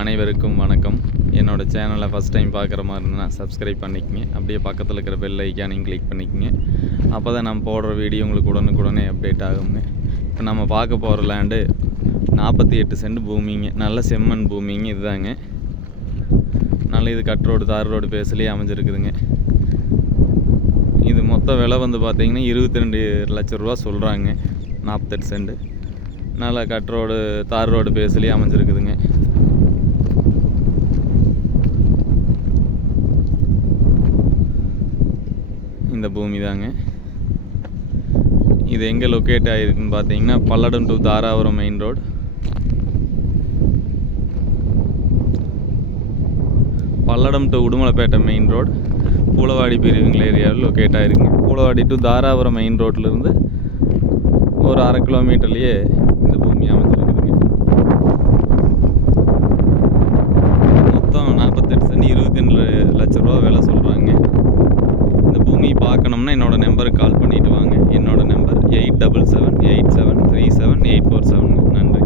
அனைவருக்கும் வணக்கம். என்னோடய சேனலை ஃபஸ்ட் டைம் பார்க்குற மாதிரி இருந்ததுன்னா சப்ஸ்கிரைப் பண்ணிக்கங்க. அப்படியே பக்கத்தில் இருக்கிற பெல் ஐக்கானையும் கிளிக் பண்ணிக்கங்க. அப்போ தான் நம்ம போடுற வீடியோ உங்களுக்கு உடனுக்குடனே அப்டேட் ஆகுங்க. இப்போ நம்ம பார்க்க போகிற லேண்டு 48 சென்ட் பூமிங்க. நல்ல செம்மண் பூமிங்க இதுதாங்க. நல்ல இது கட் ரோடு தார் ரோடு பேஸ்லேயே அமைஞ்சிருக்குதுங்க. இது மொத்த விலை வந்து பார்த்திங்கன்னா 22 லட்ச ரூபா சொல்கிறாங்க. 48 சென்ட் நல்லா கட் ரோடு தார் ரோடு பேஸ்லேயே அமைஞ்சிருக்குதுங்க. இந்த பூமி தாங்க. இது எங்கே லொக்கேட் ஆகிருக்குன்னு பார்த்தீங்கன்னா Palladam to Dharapuram main road, Palladam to Udumalaipettai main road, Poolavadi பிரிவுங்கள் ஏரியாவில் லொக்கேட் ஆகிருக்குங்க. பூலவாடி டு தாராபுரம் மெயின் ரோட்லேருந்து ஒரு 1/2 கிலோமீட்டர்லேயே இந்த பூமி அமைஞ்சிருக்குதுங்க. மொத்தம் 48 சென்ட் 22 லட்ச ரூபா விலை சொல்கிறாங்க. இந்த பூமி பார்க்கணும்னா என்னோடய நம்பருக்கு கால் பண்ணிவிட்டு வாங்க. என்னோடய நம்பர் 8778737847. நன்றி.